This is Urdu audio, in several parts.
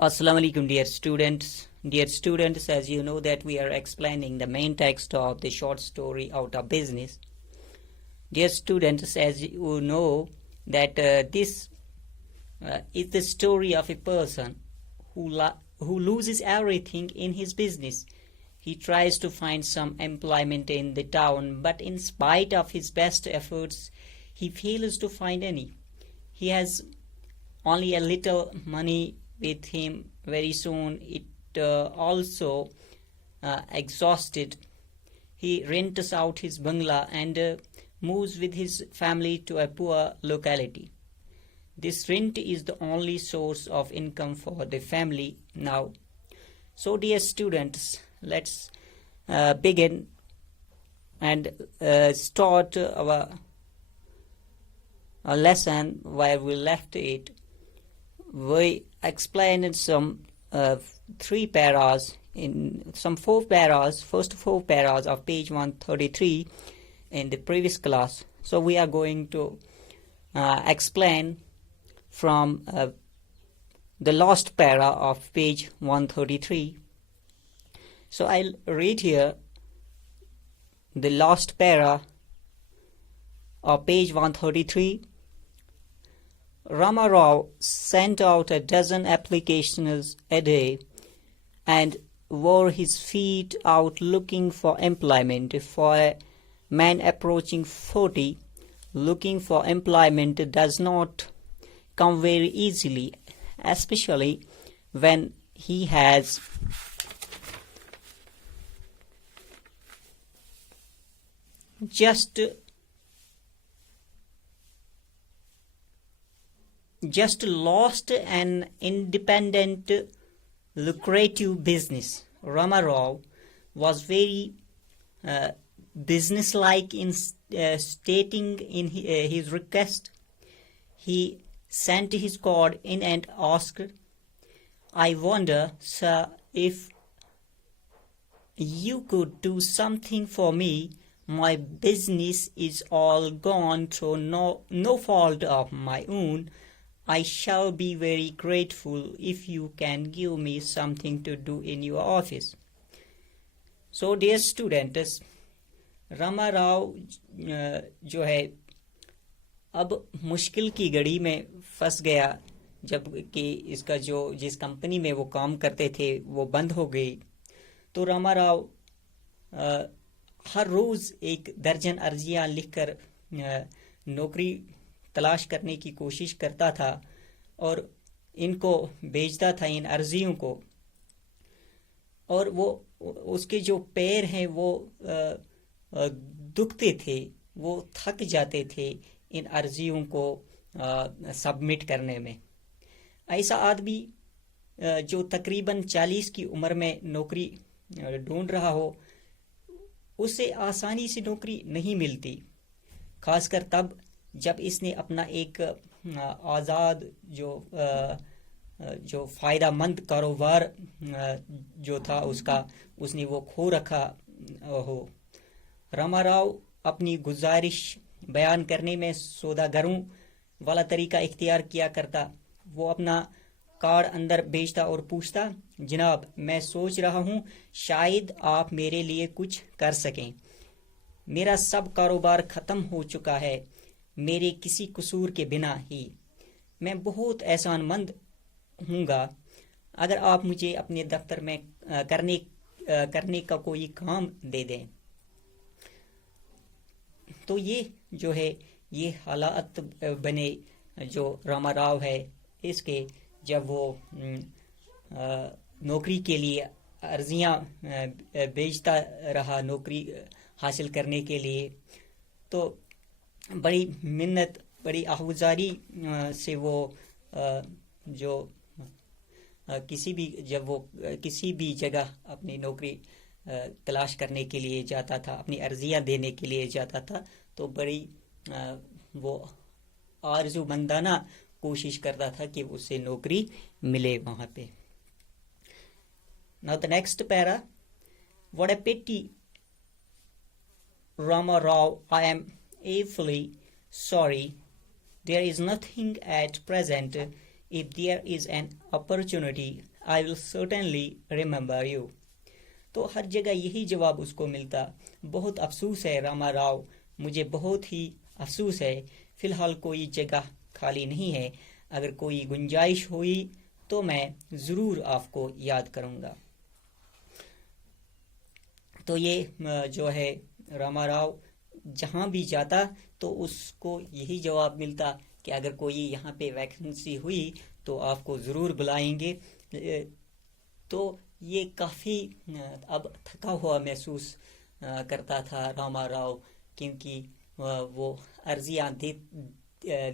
Assalamu alaikum, dear students. Dear students, as you know that we are explaining the main text of the short story Out of Business. Dear students, as you know that this is the story of a person who loses everything in his business. He tries to find some employment in the town, but in spite of his best efforts, he fails to find any. He has only a little money with him. Very soon it also exhausted. He rents out his bungalow and moves with his family to a poor locality. This rent is the only source of income for the family now. So dear students, let's begin and start our lesson where we left it. We explained some four paras, first four paras of page 133 in the previous class. So we are going to explain from the last para of page 133. So I'll read here the last para of page 133. Rama Rao sent out a dozen applications a day and wore his feet out looking for employment. For a man approaching 40, looking for employment does not come very easily, especially when he has just lost an independent, lucrative business. Rama Rao was very businesslike in stating in his request. He sent his card in and asked, "I wonder, sir, if you could do something for me. My business is all gone through no fault of my own. I shall be very grateful if you can give me something to do in your office." So dear students, Rama Rao جو ہے اب مشکل کی گھڑی میں پھنس گیا جب کہ اس کا جس کمپنی میں وہ کام کرتے تھے وہ بند ہو گئی. تو راما راؤ ہر روز ایک درجن عرضیاں لکھ کر نوکری تلاش کرنے کی کوشش کرتا تھا اور ان کو بھیجتا تھا، ان عرضیوں کو. اور وہ اس کے جو پیر ہیں وہ دکھتے تھے، وہ تھک جاتے تھے ان عرضیوں کو سبمٹ کرنے میں. ایسا آدمی جو تقریباً 40 کی عمر میں نوکری ڈھونڈ رہا ہو، اسے آسانی سے نوکری نہیں ملتی، خاص کر تب جب اس نے اپنا ایک آزاد جو فائدہ مند کاروبار جو تھا اس نے وہ کھو رکھا ہو. راما راؤ اپنی گزارش بیان کرنے میں سوداگروں والا طریقہ اختیار کیا کرتا. وہ اپنا کارڈ اندر بھیجتا اور پوچھتا، "جناب، میں سوچ رہا ہوں شاید آپ میرے لیے کچھ کر سکیں. میرا سب کاروبار ختم ہو چکا ہے میرے کسی قصور کے بنا ہی. میں بہت احسان مند ہوں گا اگر آپ مجھے اپنے دفتر میں کرنے کا کوئی کام دے دیں." تو یہ جو ہے یہ حالات بنے جو راما راؤ ہے اس کے، جب وہ نوکری کے لیے عرضیاں بھیجتا رہا نوکری حاصل کرنے کے لیے. تو بڑی منت، بڑی آہوزاری سے وہ جو جب وہ کسی بھی جگہ اپنی نوکری تلاش کرنے کے لیے جاتا تھا، اپنی عرضیاں دینے کے لیے جاتا تھا، تو بڑی وہ آرزو مندانہ کوشش کرتا تھا کہ اسے نوکری ملے وہاں پہ. Now the next para. What a pity, Rama Rao. I am awfully sorry. There is nothing at present If there is an opportunity, I will certainly remember you. تو ہر جگہ یہی جواب اس کو ملتا. بہت افسوس ہے راما راؤ، مجھے بہت ہی افسوس ہے، فی الحال کوئی جگہ خالی نہیں ہے، اگر کوئی گنجائش ہوئی تو میں ضرور آپ کو یاد کروں گا. تو یہ جو ہے راما راؤ جہاں بھی جاتا تو اس کو یہی جواب ملتا کہ اگر کوئی یہاں پہ ویکنسی ہوئی تو آپ کو ضرور بلائیں گے. تو یہ کافی اب تھکا ہوا محسوس کرتا تھا راما راؤ، کیونکہ وہ عرضیاں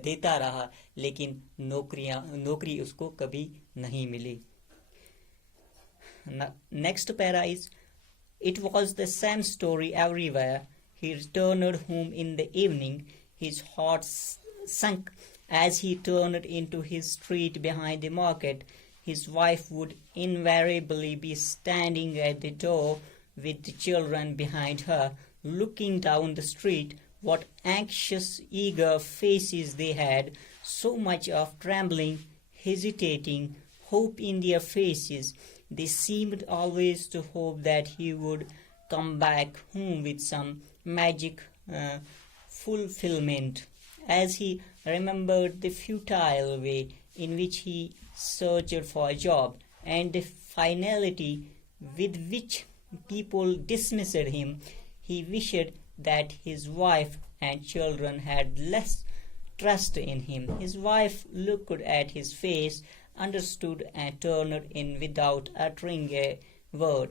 دیتا رہا لیکن نوکری اس کو کبھی نہیں ملی. Next para is It was the same story everywhere. He returned home in the evening. His heart sunk as he turned into his street behind the market. His wife would invariably be standing at the door with the children behind her, looking down the street. What anxious, eager faces they had, so much of trembling, hesitating, hope in their faces. They seemed always to hope that he would come back home with some magic fulfillment. As he remembered the futile way in which he searched for a job and the finality with which people dismissed him, he wished that his wife and children had less trust in him. His wife looked at his face, understood and turned in without uttering a word.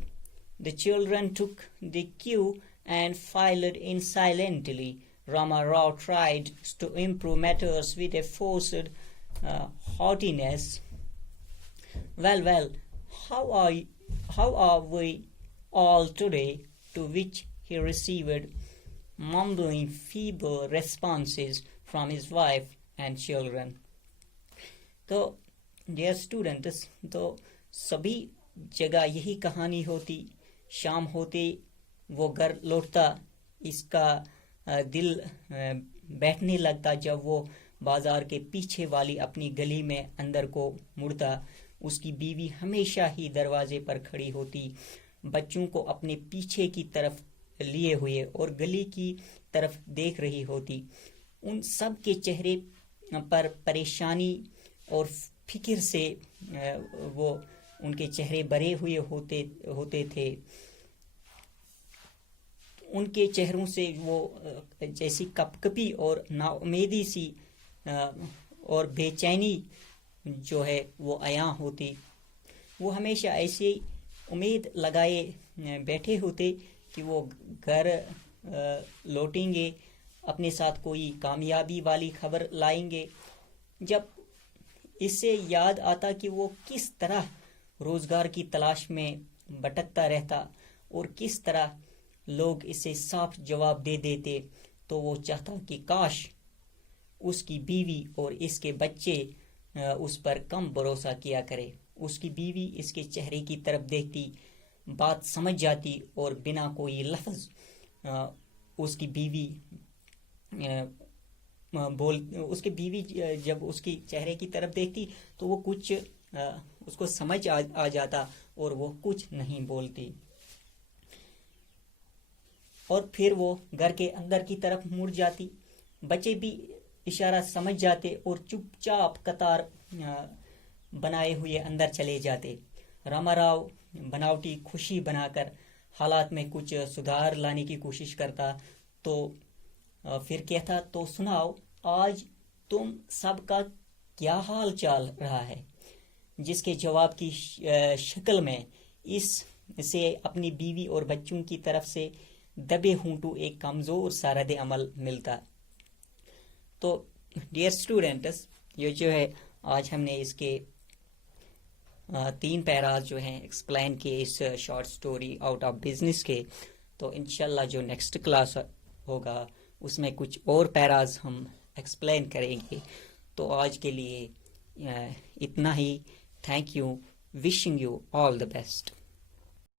The children took the cue and filed in silently. Rama Rao tried to improve matters with a forced haughtiness. Well, how are we all today? To which he received mumbling, feeble responses from his wife and children. تو ڈیئر اسٹوڈنٹس، تو سبھی جگہ یہی کہانی ہوتی. شام ہوتے وہ گھر لوٹتا، اس کا دل بیٹھنے لگتا جب وہ بازار کے پیچھے والی اپنی گلی میں اندر کو مڑتا. اس کی بیوی ہمیشہ ہی دروازے پر کھڑی ہوتی، بچوں کو اپنے پیچھے کی طرف لیے ہوئے اور گلی کی طرف دیکھ رہی ہوتی. ان سب کے چہرے پر پریشانی اور فکر سے وہ ان کے چہرے بھرے ہوئے ہوتے تھے. ان کے چہروں سے وہ جیسی کپکپی اور نا امیدی سی اور بے چینی جو ہے وہ عیاں ہوتی. وہ ہمیشہ ایسی امید لگائے بیٹھے ہوتے کہ وہ گھر لوٹیں گے، اپنے ساتھ کوئی کامیابی والی خبر لائیں گے. جب اس سے یاد آتا کہ وہ کس طرح روزگار کی تلاش میں بھٹکتا رہتا اور کس طرح لوگ اسے صاف جواب دے دیتے، تو وہ چاہتا کہ کاش اس کی بیوی اور اس کے بچے اس پر کم بھروسہ کیا کرے. اس کی بیوی اس کے چہرے کی طرف دیکھتی، بات سمجھ جاتی اور بنا کوئی لفظ اس کی بیوی جب اس کی چہرے کی طرف دیکھتی تو وہ کچھ اس کو سمجھ آ جاتا اور وہ کچھ نہیں بولتی. اور پھر وہ گھر کے اندر کی طرف مڑ جاتی. بچے بھی اشارہ سمجھ جاتے اور چپ چاپ قطار بنائے ہوئے اندر چلے جاتے. راما راؤ بناوٹی خوشی بنا کر حالات میں کچھ سدھار لانے کی کوشش کرتا تو پھر کہتا، تو سناؤ آج تم سب کا کیا حال چال رہا ہے، جس کے جواب کی شکل میں اس سے اپنی بیوی اور بچوں کی طرف سے دبے ہونٹوں ایک کمزور سا رد عمل ملتا. تو ڈیئر اسٹوڈنٹس، یہ جو ہے آج ہم نے اس کے 3 پیراز جو ہیں ایکسپلین کیے اس short story out of business کے. تو انشاءاللہ جو نیکسٹ کلاس ہوگا اس میں کچھ اور پیراز ہم ایکسپلین کریں گے. تو آج کے لیے اتنا ہی. Thank you. wishing you all the best.